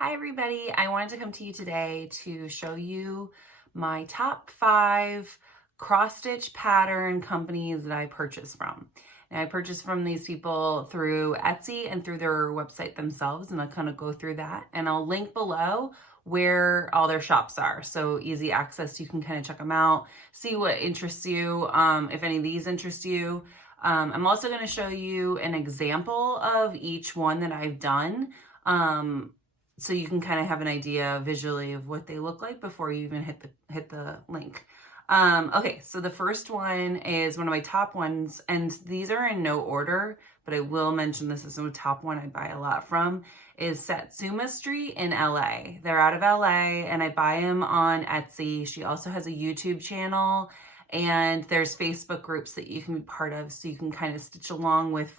Hi everybody, I wanted to come to you today to show you my top 5 cross-stitch pattern companies that I purchase from. And I purchase from these people through Etsy and through their website themselves, and I'll kind of go through that. And I'll link below where all their shops are, so easy access. You can kind of check them out, see what interests you, if any of these interest you. I'm also going to show you an example of each one that I've done. So you can kind of have an idea visually of what they look like before you even hit the link. Okay, so the first one is one of my top ones, and these are in no order, but I will mention this is the top one I buy a lot from, is Satsuma Street in LA. They're out of LA, and I buy them on Etsy. She also has a YouTube channel, and there's Facebook groups that you can be part of, so you can kind of stitch along with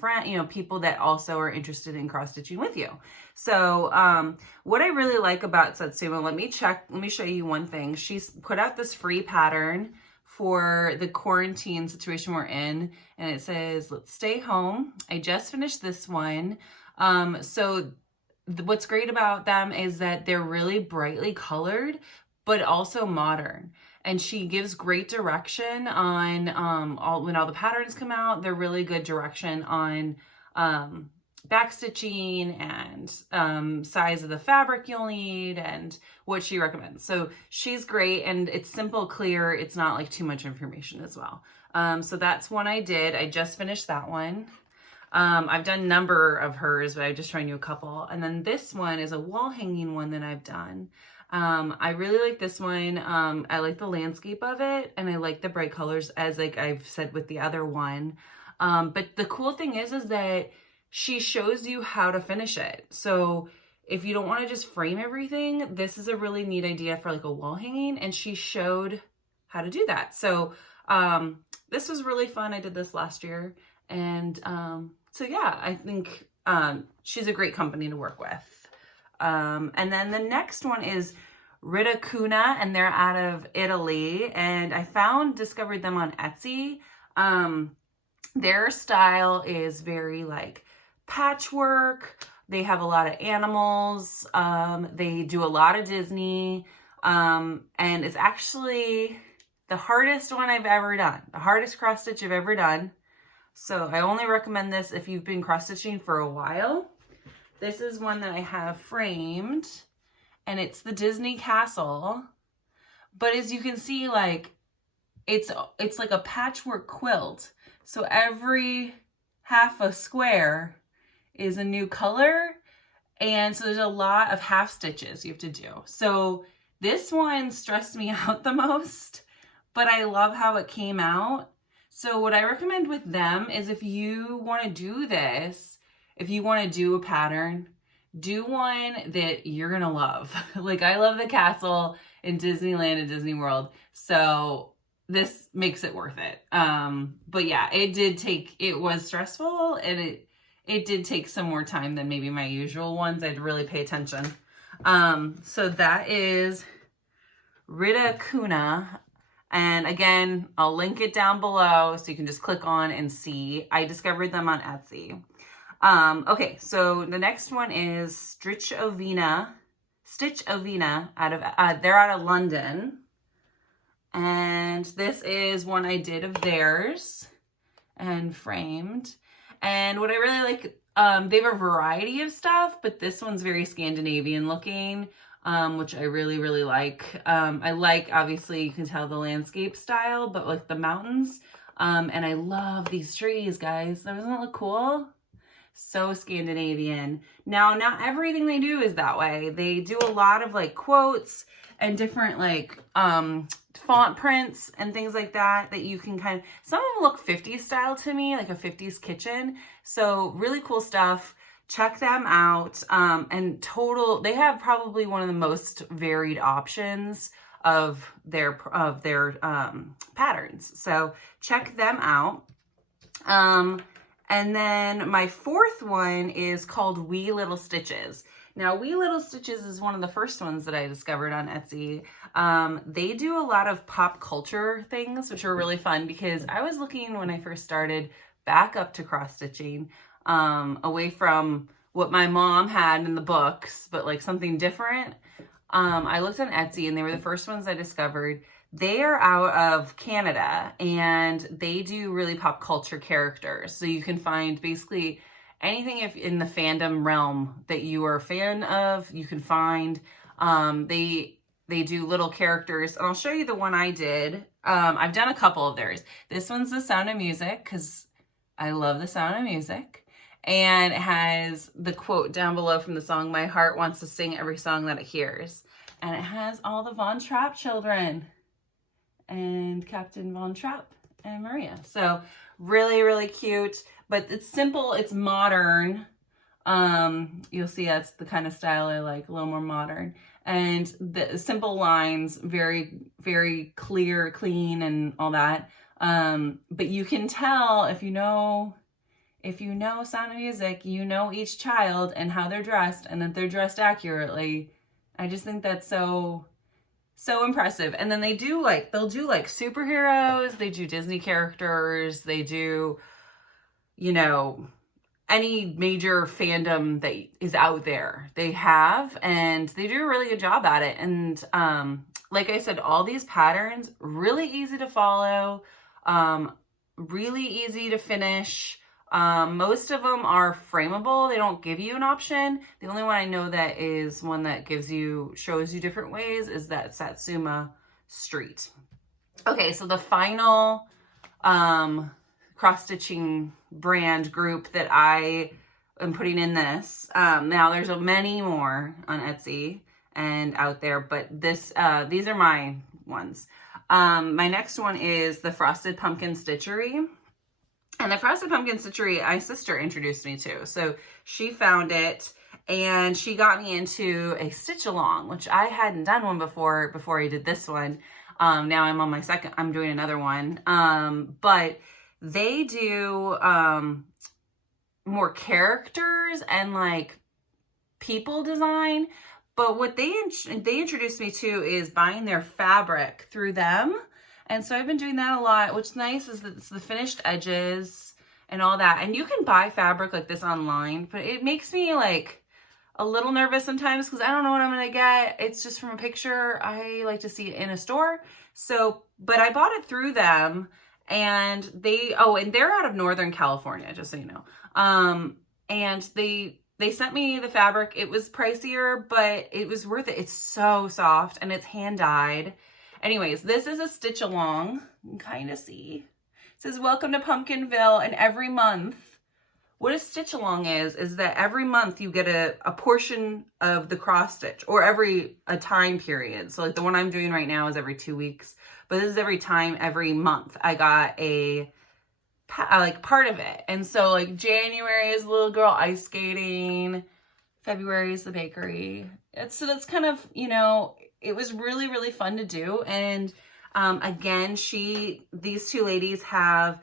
people that also are interested in cross stitching with you. So what I really like about Satsuma, let me show you one thing. She's put out this free pattern for the quarantine situation we're in, and it says, let's stay home. I just finished this one. What's great about them is that they're really brightly colored, but also modern. And she gives great direction on when all the patterns come out. They're really good direction on backstitching and size of the fabric you'll need and what she recommends. So she's great, and it's simple, clear. It's not like too much information as well. So that's one I did. I just finished that one. I've done a number of hers, but I'm just showing you a couple. And then this one is a wall hanging one that I've done. I really like this one. I like the landscape of it, and I like the bright colors, as like I've said with the other one. But the cool thing is that she shows you how to finish it. So if you don't want to just frame everything, this is a really neat idea for like a wall hanging, and she showed how to do that. So this was really fun. I did this last year, and so yeah, I think she's a great company to work with. And then the next one is Rita Cunha, and they're out of Italy, and I discovered them on Etsy. Their style is very like patchwork. They have a lot of animals. They do a lot of Disney, and it's actually the hardest one I've ever done, the hardest cross stitch I've ever done. So I only recommend this if you've been cross stitching for a while. This is one that I have framed, and it's the Disney castle. But as you can see, like it's like a patchwork quilt. So every half a square is a new color, and so there's a lot of half stitches you have to do. So this one stressed me out the most, but I love how it came out. So what I recommend with them is, if you want to do this, if you want to do a pattern, do one that you're going to love. Like I love the castle in Disneyland and Disney World. So this makes it worth it. But yeah, it was stressful, and it did take some more time than maybe my usual ones. I had to really pay attention. So that is Rita Cunha. And again, I'll link it down below so you can just click on and see. I discovered them on Etsy. Okay, so the next one is Stitcherovia they're out of London. And this is one I did of theirs and framed. And what I really like, they have a variety of stuff, but this one's very Scandinavian looking, which I really, really like. I like, obviously, you can tell the landscape style, but like the mountains. And I love these trees, guys. Doesn't it look cool? So Scandinavian. Now, not everything they do is that way. They do a lot of like quotes and different like font prints and things like that you can kind of, some of them look 50s style to me, like a 50s kitchen. So really cool stuff. Check them out. And they have probably one of the most varied options of their patterns. So check them out. And then my fourth one is called WeeLittleStitches. Now, WeeLittleStitches is one of the first ones that I discovered on Etsy. They do a lot of pop culture things, which are really fun, because I was looking when I first started back up to cross stitching, away from what my mom had in the books, but like something different. I looked on Etsy and they were the first ones I discovered. They are out of Canada and they do really pop culture characters. So you can find basically anything if in the fandom realm that you are a fan of, you can find. They do little characters. And I'll show you the one I did. I've done a couple of theirs. This one's The Sound of Music because I love The Sound of Music. And it has the quote down below from the song, "My heart wants to sing every song that it hears." And it has all the Von Trapp children and Captain Von Trapp and Maria. So really, really cute, but it's simple. It's modern. You'll see that's the kind of style I like, a little more modern. And the simple lines, very, very clear, clean, and all that. But you can tell if you know Sound of Music, you know each child and how they're dressed and that they're dressed accurately. I just think that's so impressive. And then they'll do like superheroes, they do Disney characters, they do, any major fandom that is out there, they have, and they do a really good job at it. And like I said, all these patterns, really easy to follow, really easy to finish. Most of them are frameable. They don't give you an option. The only one I know that is one that shows you different ways is that Satsuma Street. Okay, so the final cross-stitching brand group that I am putting in this. Now there's many more on Etsy and out there, but these are my ones. My next one is the Frosted Pumpkin Stitchery. And the Frosted Pumpkin Stitchery, my sister introduced me to. So she found it and she got me into a stitch along, which I hadn't done one before I did this one. Now I'm on my second, I'm doing another one. But they do more characters and like people design. But what they introduced me to is buying their fabric through them. And so I've been doing that a lot. What's nice is that it's the finished edges and all that. And you can buy fabric like this online, but it makes me like a little nervous sometimes because I don't know what I'm going to get. It's just from a picture. I like to see it in a store. So, but I bought it through them and they're out of Northern California, just so you know. And they sent me the fabric. It was pricier, but it was worth it. It's so soft and it's hand dyed. Anyways, this is a stitch along. You can kind of see. It says, "Welcome to Pumpkinville," and every month, what a stitch along is that every month you get a portion of the cross stitch, or a time period. So like the one I'm doing right now is every 2 weeks, but this is every month I got like part of it. And so like January is little girl ice skating, February is the bakery. So that's kind of, it was really, really fun to do. And again, these two ladies have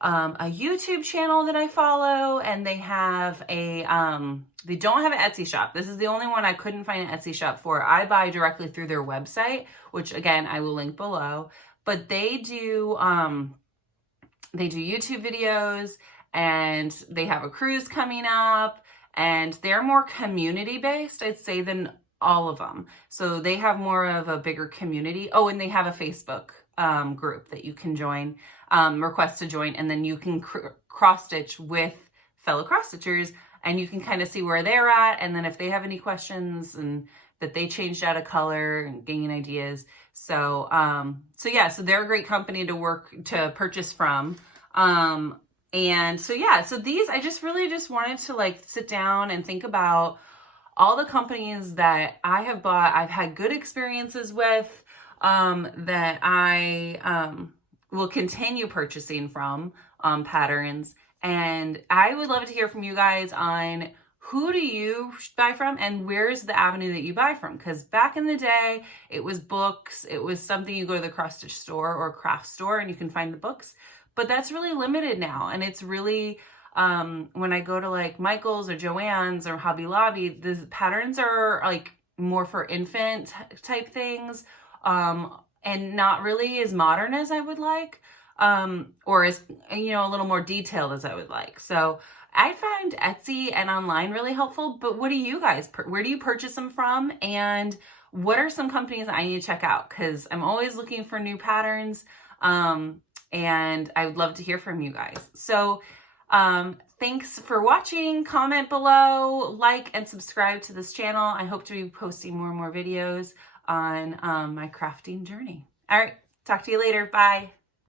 a YouTube channel that I follow, and they have they don't have an Etsy shop. This is the only one I couldn't find an Etsy shop for. I buy directly through their website, which again, I will link below. But they do YouTube videos, and they have a cruise coming up, and they're more community based, I'd say, than all of them. So they have more of a bigger community. Oh, and they have a Facebook group that you can join, request to join, and then you can cross stitch with fellow cross stitchers, and you can kind of see where they're at, and then if they have any questions and that they changed out a color and gain ideas. So yeah, so they're a great company to purchase from. And so yeah, so these, I just really wanted to like sit down and think about all the companies that I have bought, I've had good experiences with, that I will continue purchasing from patterns. And I would love to hear from you guys on who do you buy from and where's the avenue that you buy from? Because back in the day, it was books. It was something you go to the cross stitch store or craft store and you can find the books. But that's really limited now. And it's really... when I go to like Michael's or Joann's or Hobby Lobby, the patterns are like more for infant type things, and not really as modern as I would like, or as, a little more detailed as I would like. So I find Etsy and online really helpful, but what do you guys, where do you purchase them from? And what are some companies I need to check out? Because I'm always looking for new patterns, and I would love to hear from you guys. So thanks for watching. Comment below, like, and subscribe to this channel. I hope to be posting more and more videos on my crafting journey. All right, talk to you later. Bye.